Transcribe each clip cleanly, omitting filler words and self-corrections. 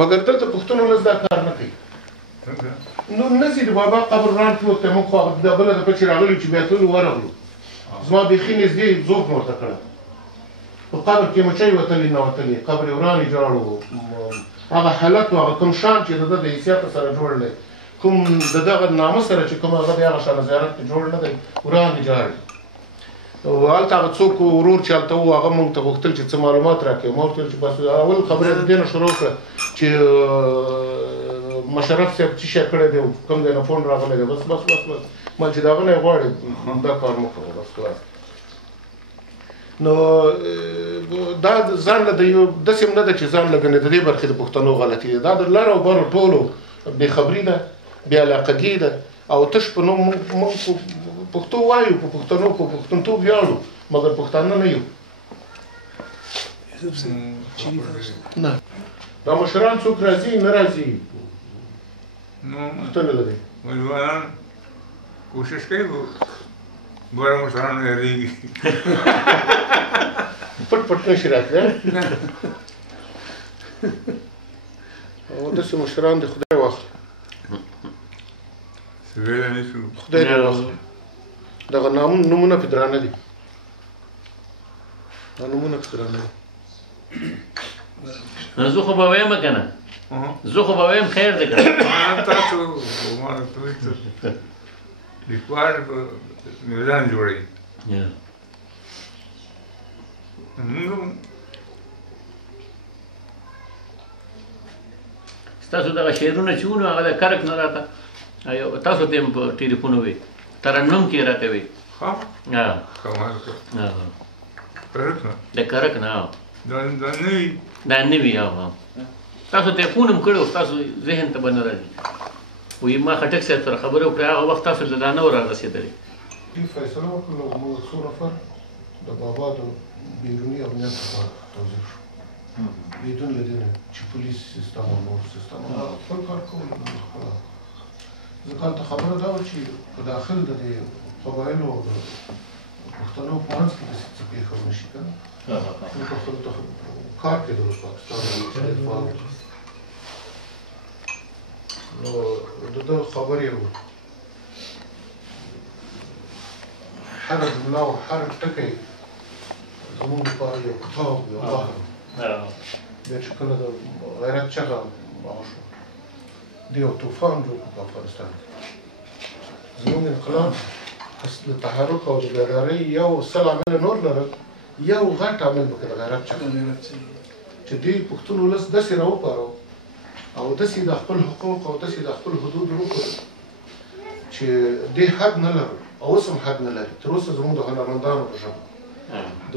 مګر دلته پښتون ولس دا کار نه کوي نو نه ځي د بابا قبر وړاندې ټول ته موږ خو د بله د پچې راغلي چې بیا تللو ورغلو زما بیخي نږدې ذوق مې ورته کړی په قبر کې مچۍ وتلې نه وتلې قبر یې ورانې جاړو هغه حالت و هغه کوم شان چې د ده د حیثیت سره جوړ دی کوم د دغه نامه سره چې کوم هغه د هغه شانه زیارت کې جوړ نه دی ورانې جاړي هلته هغه څوک ورور چې هلته و هغه موږ ته غوښتل چې څه معلومات راکړي ما ورته ویل چې بس اول خبره د دې نه شروع کړه چې مشرف صاحب څه شی کړی دی کوم ځای نه فون راغلی دی بس بس بس بس ما چې د هغه نه یې غواړې دا کار مه کوه بس خلاص نو دا ځان له د یو داسې هم نه ده چې ځان له ګنې د دې برخې د پښتنو غلطي ده دا د لر او برو ټولو بېخبري ده بېعلاقګي ده او تش په نوم موږ پښتو وایو په پښتنو په پښتونتوب ویاړو مګر پښتانه نه یو نه دا مشران څوک راځي نه راځي پښتنه لري ځوانان کوشش کوي بوره مشران نه یادېږي پټ پټ نشي راتلی او داسې مشران د خدای واخلي ویلی نه شو خدای دې واخلي دغه نومونه پې درانه دي دا نومونه پې درانه دي زه خو به ویم که نه زه خو به ویم خیر دی که نه تاسو ما ورته وایي لیکوال میزان جوړوي ستاسو دغه شعرونه چې وو نو هغه د کرک نه راته تاسو ته هم په ټلیفون ووي ترنم کې راته وي د کرک نه دا نه وي تاسو ټلیفون هم کړی و ستاسو ذهن ته به نه راځي وایي ما خټک صاحب سره خبرې وکړې هغه وخت تاسو ته دا نه ور رارسېدلې فیصله وکړله موږ څو نفر د بابا د بیروني امنیت لپاره توظیف شو بدون له دې نه چې پولیس سیستم او نور سیستم خپل کار کول خپله ځکه هلته خبره دا وه چې په داخل د دې قبایلو او د پښتنو په منځ کې داسې څه پېښه ونه شي که نه نو په خپل کار کې د اوس پاکستان نو د ده خبرې وو هر جمله او هر ټکی زموږ لپاره یو کتاب یو بحر بیا چې کله د غیرت چغه شوه د یو طوفان جوړ کړو په افغانستان کې زموږ انقلاب د تحرک او د بیدارۍ یو سل عامل نور لرل یو غټ عامل پکې د غیرت چغه چې دوی پښتون ولس داسې راوپارو او داسې د خپل حقوق او داسې د خپل حدود وکړو چې دې حد نه لرو او اوس هم حد نه لري تر اوسه زموږ د هنرمندانو په ژبه د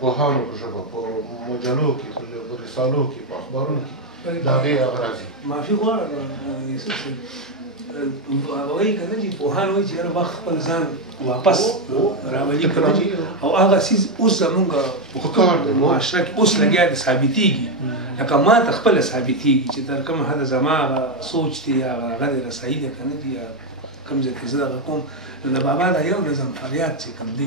پوهانو په ژبه په مجلو کې په رسالو کې په اخبارونو کې د هغې هغه راځي معافي غواړم یوسف صاحب وایي که نه چې پوهان وایي چې هر وخت خپل ځان واپس راولي که نه او هغه څیز اوس زمونږ په معاشره کې اوس لګیا دی ثابتېږي لکه ما ته خپله ثابتېږي چې تر کوم حده زما هغه سوچ دی هغه د رسایي دی که نه دي یا کوم ځای کې زه دغه کوم نو د بابا دا یو نظم فریاد چې کوم دی